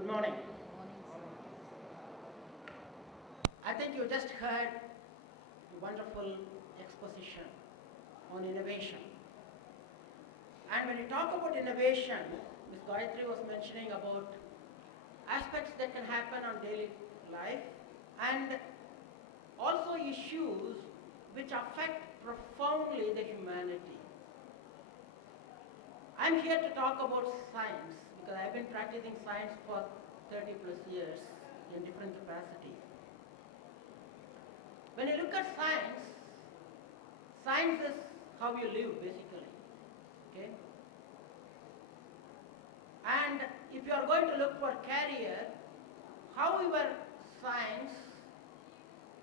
Good morning. I think you just heard a wonderful exposition on innovation. And when you talk about innovation, Ms. Gayatri was mentioning about aspects that can happen on daily life and also issues which affect profoundly the humanity. I'm here to talk about science because I've been practicing science for 30 plus years in different capacities. When you look at science, science is how you live basically, okay? And if you are going to look for career, how your science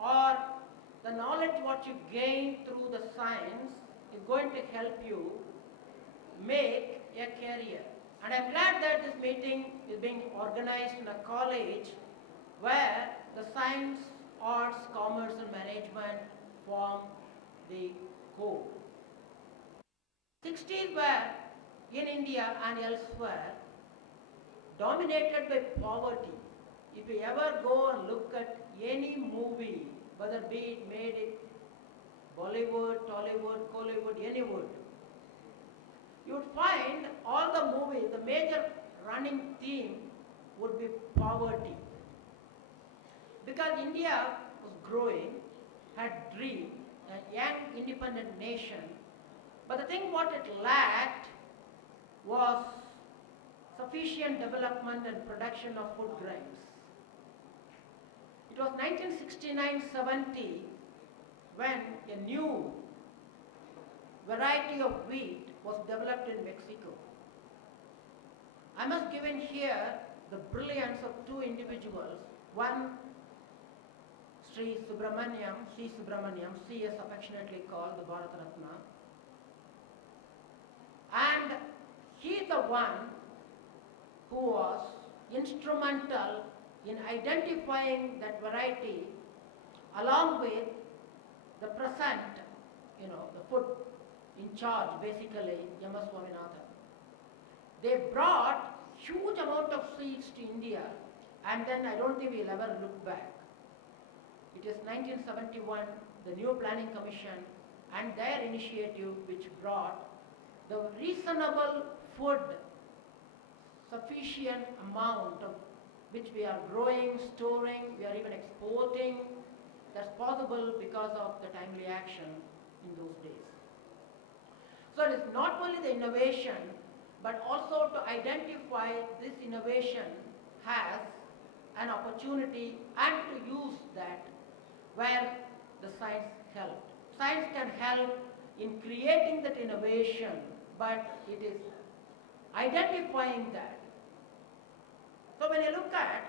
or the knowledge what you gain through the science is going to help you make a career. And I'm glad that this meeting is being organized in a college where the science, arts, commerce and management form the core. 60s were in India and elsewhere dominated by poverty. If you ever go and look at any movie, whether be it made in Bollywood, Tollywood, Collywood, anywood, you would find all the movies, the major running theme would be poverty. Because India was growing, had dream, a young independent nation, but the thing what it lacked was sufficient development and production of food grains. It was 1969-70 when a new variety of wheat was developed in Mexico. I must give in here the brilliance of two individuals. One, C. Subramaniam, C is affectionately called the Bharat Ratna. And he is the one who was instrumental in identifying that variety along with the present, the food in charge, basically, M.S. Swaminathan. They brought huge amount of seeds to India, and then I don't think we'll ever look back. It is 1971, the new planning commission and their initiative which brought the reasonable food, sufficient amount of which we are growing, storing, we are even exporting. That's possible because of the timely action in those days. So it is not only the innovation, but also to identify this innovation has an opportunity and to use that where the science helped. Science can help in creating that innovation, but it is identifying that. So when you look at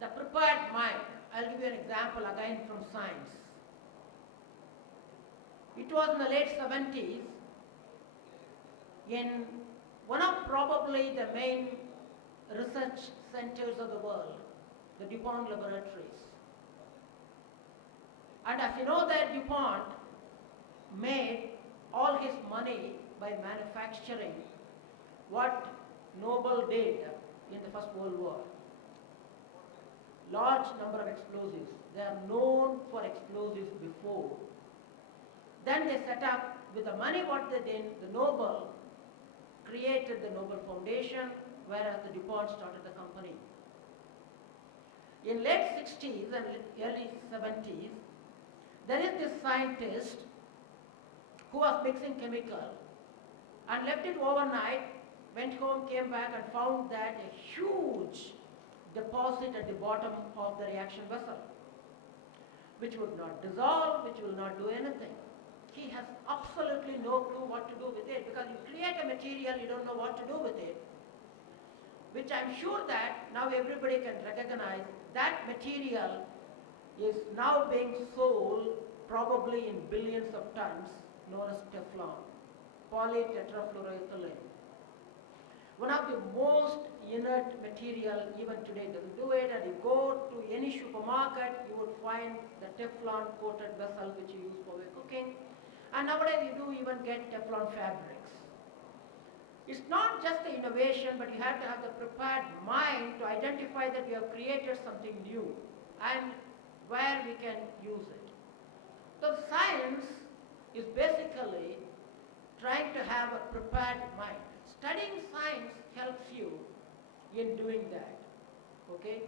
the prepared mind, I'll give you an example again from science. It was in the late 70s in one of probably the main research centers of the world, the DuPont laboratories. And as you know that DuPont made all his money by manufacturing what Nobel did in the First World War. Large number of explosives. They are known for explosives before. Then they set up, with the money what they did, the Nobel created the Nobel Foundation, whereas the DuPont started the company. In late 60s and early 70s, there is this scientist who was mixing chemical and left it overnight, went home, came back and found that a huge deposit at the bottom of the reaction vessel, which would not dissolve, which will not do anything. He has absolutely no clue what to do with it, because you create a material, you don't know what to do with it, which I'm sure that now everybody can recognize that material is now being sold probably in billions of tons, known as Teflon, polytetrafluoroethylene. One of the most inert material even today doesn't do it, and you go to any supermarket, you would find the Teflon coated vessel which you use for cooking. And nowadays you do even get Teflon fabrics. It's not just the innovation, but you have to have the prepared mind to identify that we have created something new and where we can use it. So science is basically trying to have a prepared mind. Studying science helps you in doing that. Okay?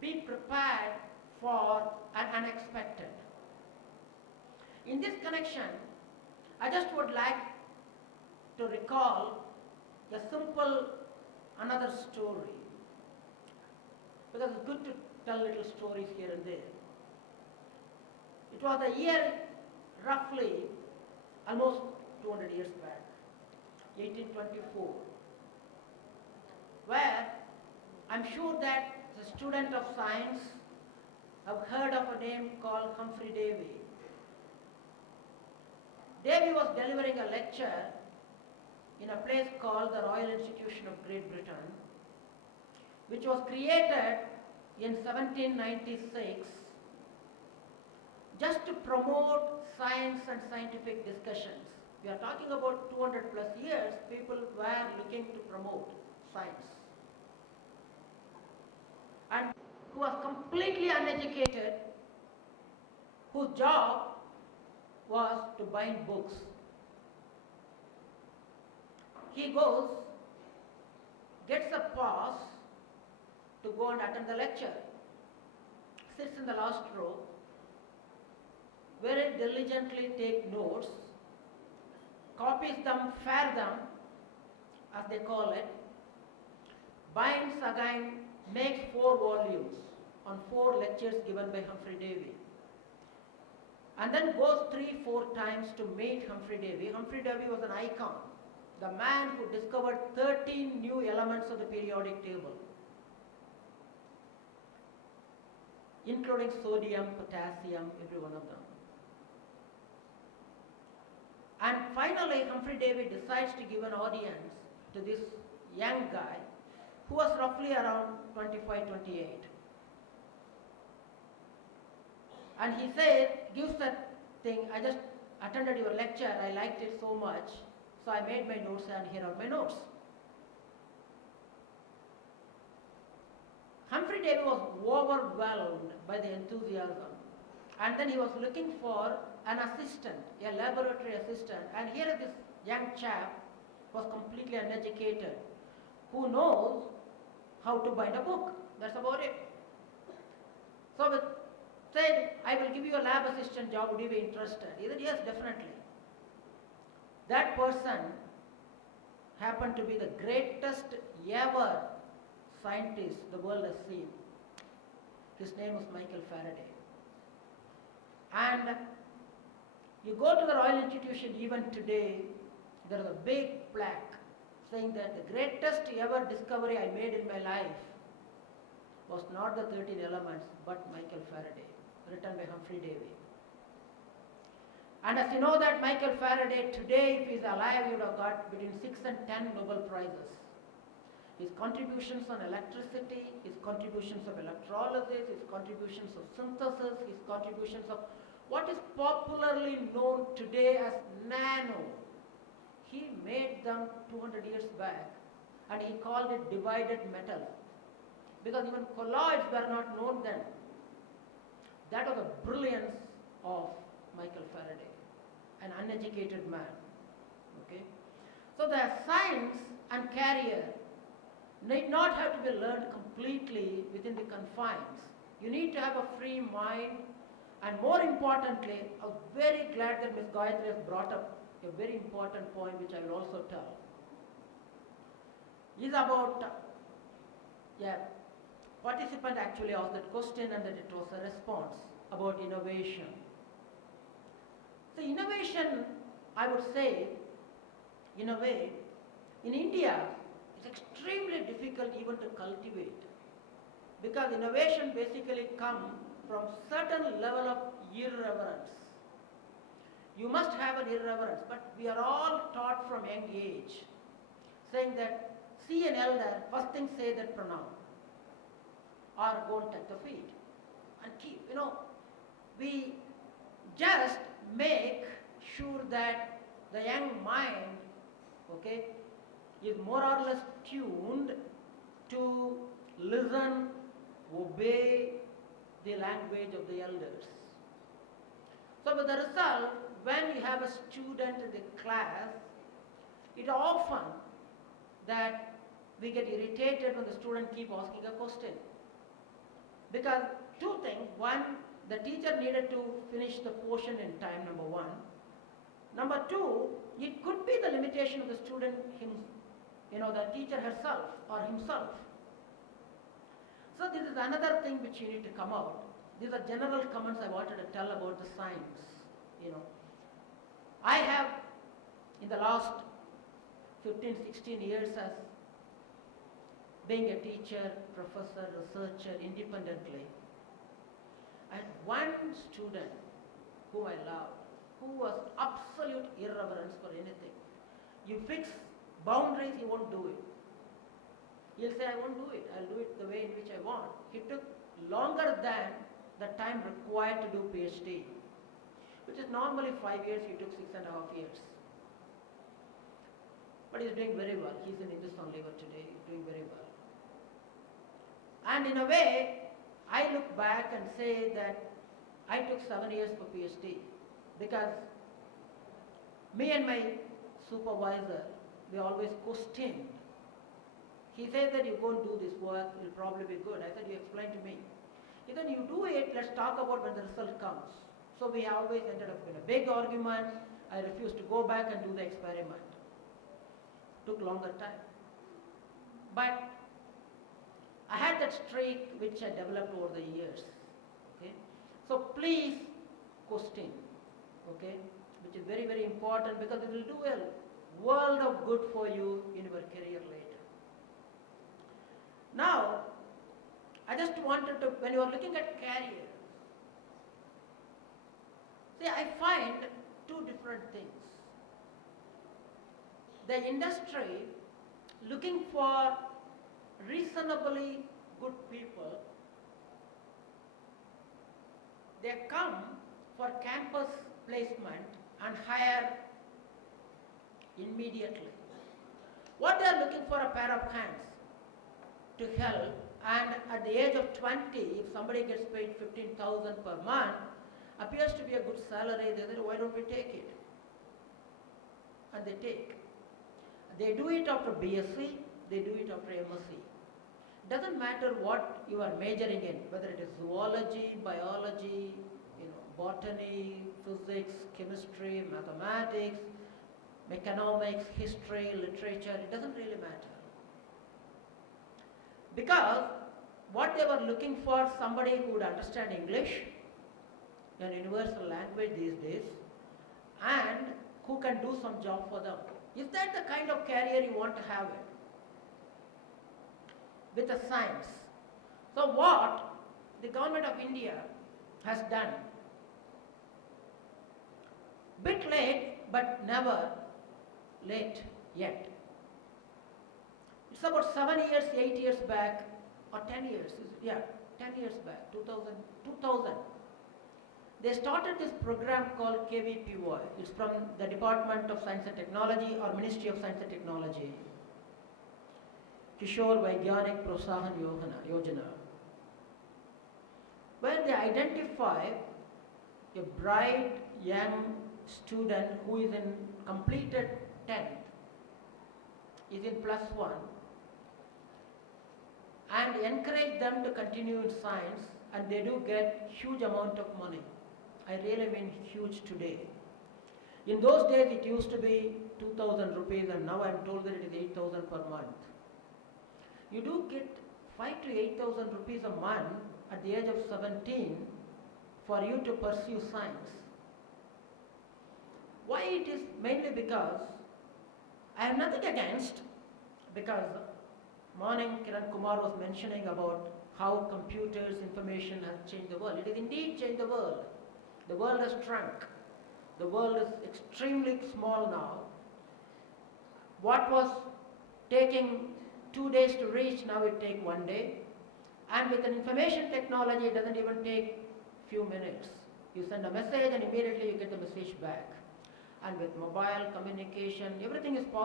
Be prepared for an unexpected. In this connection, I just would like to recall a simple another story, because it's good to tell little stories here and there. It was a year roughly almost 200 years back, 1824, where I'm sure that the student of science have heard of a name called Humphrey Davy. Davy was delivering a lecture in a place called the Royal Institution of Great Britain, which was created in 1796 just to promote science and scientific discussions. We are talking about 200 plus years, people were looking to promote science. And who was completely uneducated, whose job was to bind books. He goes, gets a pass to go and attend the lecture, sits in the last row, very diligently take notes, copies them, fair them, as they call it, binds again, makes 4 volumes on 4 lectures given by Humphrey Davy, and then goes 3-4 times to meet Humphrey Davy. Humphrey Davy was an icon, the man who discovered 13 new elements of the periodic table, including sodium, potassium, every one of them. And finally, Humphrey Davy decides to give an audience to this young guy who was roughly around 25, 28. And he says, gives that thing, I just attended your lecture, I liked it so much, so I made my notes and here are my notes. Humphrey Davy was overwhelmed by the enthusiasm, and then he was looking for an assistant, a laboratory assistant, and here this young chap was completely uneducated, who knows how to bind a book. That's about it. So we said, I will give you a lab assistant job, would you be interested? He said, yes, definitely. That person happened to be the greatest ever scientist the world has seen. His name was Michael Faraday. And you go to the Royal Institution even today, there is a big plaque saying that the greatest ever discovery I made in my life was not the 13 elements, but Michael Faraday, written by Humphrey Davy. And as you know that Michael Faraday today, if he's alive, he would have got between 6 and 10 Nobel Prizes. His contributions on electricity, his contributions of electrolysis, his contributions of synthesis, his contributions of what is popularly known today as nano. He made them 200 years back, and he called it divided metal, because even colloids were not known then. That was the brilliance of Michael Faraday, an uneducated man. Okay? So the science and career need not have to be learned completely within the confines. You need to have a free mind, and more importantly, I'm very glad that Ms. Gayatri has brought up a very important point which I will also tell. Is about, participant actually asked that question and that it was a response about innovation. So innovation, I would say, in a way, in India, it's extremely difficult even to cultivate, because innovation basically comes from certain level of irreverence. You must have an irreverence, but we are all taught from young age, saying that see an elder, first thing say that pronoun, or go and touch the feet, and keep, we just make sure that the young mind, okay, is more or less tuned to listen, obey the language of the elders. So with the result, when you have a student in the class, it often that we get irritated when the student keep asking a question. Because two things. One, the teacher needed to finish the portion in time, number one. Number two, it could be the limitation of the student, the teacher herself or himself. So this is another thing which you need to come out. These are general comments I wanted to tell about the science. I have, in the last 15, 16 years as being a teacher, professor, researcher independently, I had one student whom I loved, who was absolute irreverence for anything. You fix boundaries, he won't do it. He'll say, I won't do it. I'll do it the way in which I want. He took longer than the time required to do PhD, which is normally 5 years, he took 6.5 years. But he's doing very well. He's in Hindustan Lever today, he's doing very well. And in a way, I look back and say that I took 7 years for PhD because me and my supervisor, we always questioned. He said that you go and do this work, it will probably be good. I said, you explain to me. He said, you do it, let's talk about when the result comes. So we always ended up in a big argument. I refused to go back and do the experiment. Took longer time. But I had that streak which I developed over the years. Okay? So please question, okay? Which is very, very important because it will do a world of good for you in your career later. Now, I just wanted to, when you are looking at career, see, I find two different things. The industry looking for reasonably good people, they come for campus placement and hire immediately. What they are looking for a pair of hands to help, and at the age of 20, if somebody gets paid 15,000 per month, appears to be a good salary, they say, why don't we take it? And they take. They do it after BSc, they do it after MSc. Doesn't matter what you are majoring in, whether it is zoology, biology, botany, physics, chemistry, mathematics, economics, history, literature, it doesn't really matter. Because what they were looking for, somebody who would understand English, an universal language these days, and who can do some job for them. Is that the kind of career you want to have it? With a science. So what the government of India has done, bit late but never late yet. It's about 7 years, 8 years back, or 10 years, 10 years back, 2000. They started this program called KVPY. It's from the Department of Science and Technology or Ministry of Science and Technology. Kishore Vaigyanik Prosahan Yojana, where they identify a bright young student who is in completed 10th, is in +1, and encourage them to continue in science, and they do get huge amount of money. I really mean huge today. In those days it used to be 2,000 rupees and now I am told that it is 8,000 per month. You do get 5,000 to 8,000 rupees a month at the age of 17 for you to pursue science. Why it is? Mainly because I have nothing against, because morning Kiran Kumar was mentioning about how computers, information has changed the world. It has indeed changed the world. The world has shrunk. The world is extremely small now. What was taking 2 days to reach, now it takes 1 day. And with an information technology, it doesn't even take few minutes. You send a message and immediately you get the message back. And with mobile communication, everything is possible.